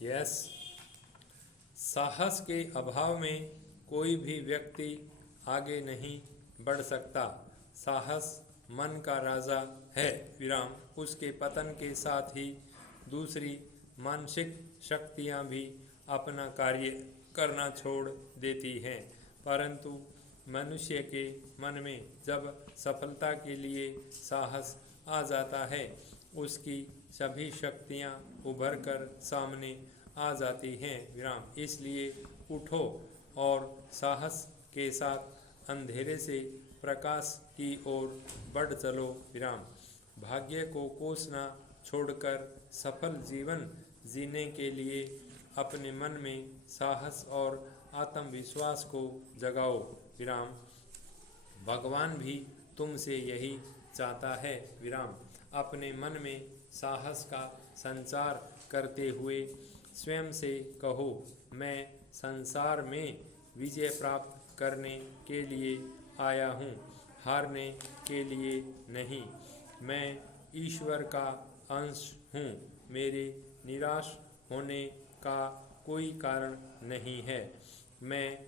Yes, साहस के अभाव में कोई भी व्यक्ति आगे नहीं बढ़ सकता। साहस मन का राजा है विराम। उसके पतन के साथ ही दूसरी मानसिक शक्तियां भी अपना कार्य करना छोड़ देती हैं। परंतु मनुष्य के मन में जब सफलता के लिए साहस आ जाता है, उसकी सभी शक्तियां उभर कर सामने आ जाती हैं विराम। इसलिए उठो और साहस के साथ अंधेरे से प्रकाश की ओर बढ़ चलो विराम। भाग्य को कोसना छोड़कर सफल जीवन जीने के लिए अपने मन में साहस और आत्मविश्वास को जगाओ विराम। भगवान भी तुमसे यही चाहता है विराम। अपने मन में साहस का संचार करते हुए स्वयं से कहो, मैं संसार में विजय प्राप्त करने के लिए आया हूँ, हारने के लिए नहीं। मैं ईश्वर का अंश हूँ, मेरे निराश होने का कोई कारण नहीं है। मैं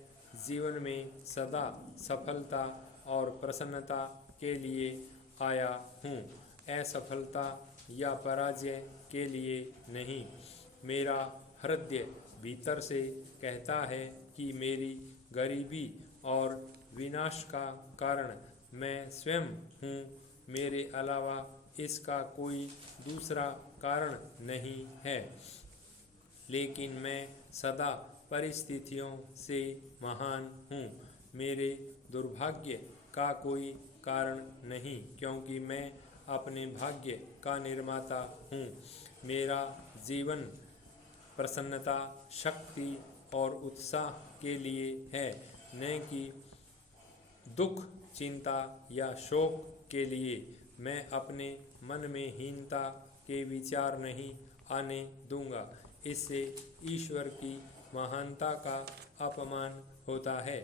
जीवन में सदा सफलता और प्रसन्नता के लिए आया हूँ, असफलता या पराजय के लिए नहीं। मेरा हृदय भीतर से कहता है कि मेरी गरीबी और विनाश का कारण मैं स्वयं हूँ, मेरे अलावा इसका कोई दूसरा कारण नहीं है। लेकिन मैं सदा परिस्थितियों से महान हूँ, मेरे दुर्भाग्य का कोई कारण नहीं, क्योंकि मैं अपने भाग्य का निर्माता हूँ। मेरा जीवन प्रसन्नता, शक्ति और उत्साह के लिए है, न कि दुख, चिंता या शोक के लिए। मैं अपने मन में हीनता के विचार नहीं आने दूंगा, इससे ईश्वर की महानता का अपमान होता है।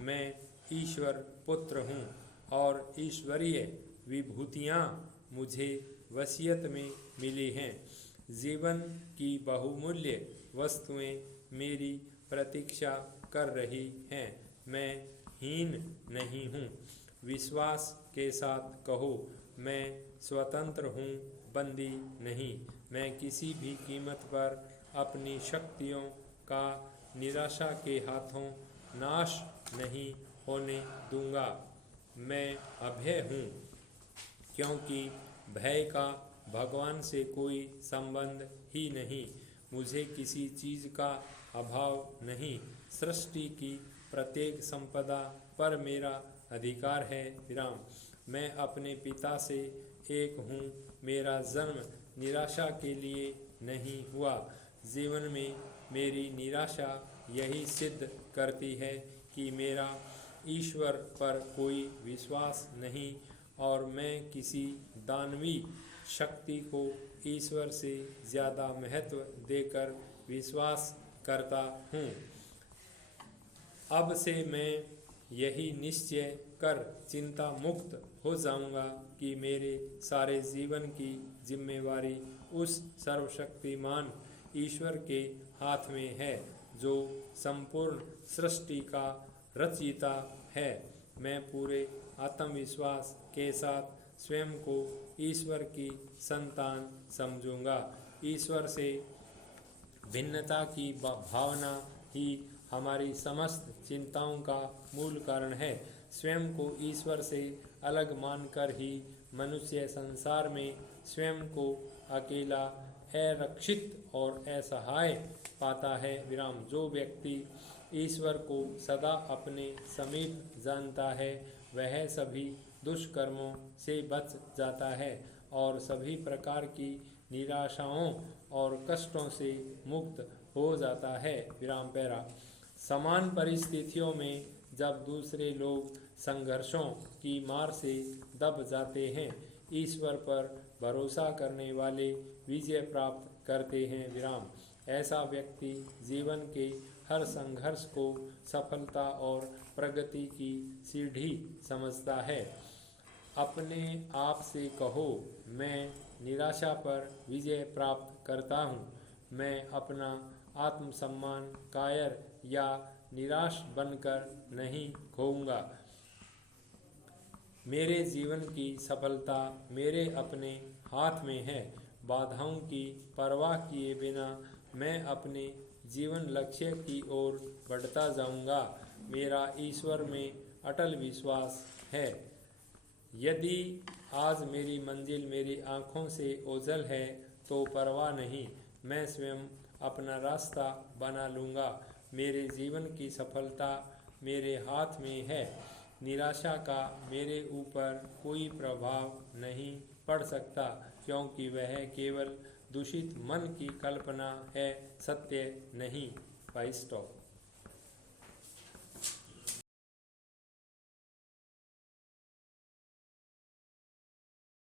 मैं ईश्वर पुत्र हूँ और ईश्वरीय विभूतियाँ मुझे वसीयत में मिली हैं। जीवन की बहुमूल्य वस्तुएं मेरी प्रतीक्षा कर रही हैं। मैं हीन नहीं हूँ। विश्वास के साथ कहो, मैं स्वतंत्र हूँ, बंदी नहीं। मैं किसी भी कीमत पर अपनी शक्तियों का निराशा के हाथों नाश नहीं होने दूंगा। मैं अभय हूँ, क्योंकि भय का भगवान से कोई संबंध ही नहीं। मुझे किसी चीज़ का अभाव नहीं। सृष्टि की प्रत्येक संपदा पर मेरा अधिकार है विराम। मैं अपने पिता से एक हूँ। मेरा जन्म निराशा के लिए नहीं हुआ। जीवन में मेरी निराशा यही सिद्ध करती है कि मेरा ईश्वर पर कोई विश्वास नहीं और मैं किसी दानवी शक्ति को ईश्वर से ज़्यादा महत्व देकर विश्वास करता हूँ। अब से मैं यही निश्चय कर चिंता मुक्त हो जाऊंगा कि मेरे सारे जीवन की जिम्मेवारी उस सर्वशक्तिमान ईश्वर के हाथ में है, जो संपूर्ण सृष्टि का रचयिता है। मैं पूरे आत्मविश्वास के साथ स्वयं को ईश्वर की संतान समझूंगा। ईश्वर से भिन्नता की भावना ही हमारी समस्त चिंताओं का मूल कारण है। स्वयं को ईश्वर से अलग मानकर ही मनुष्य संसार में स्वयं को अकेला, अरक्षित और असहाय पाता है विराम। जो व्यक्ति ईश्वर को सदा अपने समीप जानता है, वह सभी दुष्कर्मों से बच जाता है और सभी प्रकार की निराशाओं और कष्टों से मुक्त हो जाता है विराम। पैरा समान परिस्थितियों में जब दूसरे लोग संघर्षों की मार से दब जाते हैं, ईश्वर पर भरोसा करने वाले विजय प्राप्त करते हैं विराम। ऐसा व्यक्ति जीवन के हर संघर्ष को सफलता और प्रगति की सीढ़ी समझता है। अपने आप से कहो, मैं निराशा पर विजय प्राप्त करता हूँ। मैं अपना आत्मसम्मान कायर या निराश बनकर नहीं खोऊंगा। मेरे जीवन की सफलता मेरे अपने हाथ में है। बाधाओं की परवाह किए बिना मैं अपने जीवन लक्ष्य की ओर बढ़ता जाऊंगा। मेरा ईश्वर में अटल विश्वास है। यदि आज मेरी मंजिल मेरी आँखों से ओझल है तो परवाह नहीं, मैं स्वयं अपना रास्ता बना लूँगा। मेरे जीवन की सफलता मेरे हाथ में है। निराशा का मेरे ऊपर कोई प्रभाव नहीं पड़ सकता, क्योंकि वह केवल दूषित मन की कल्पना है, सत्य नहीं। भाई स्टॉप।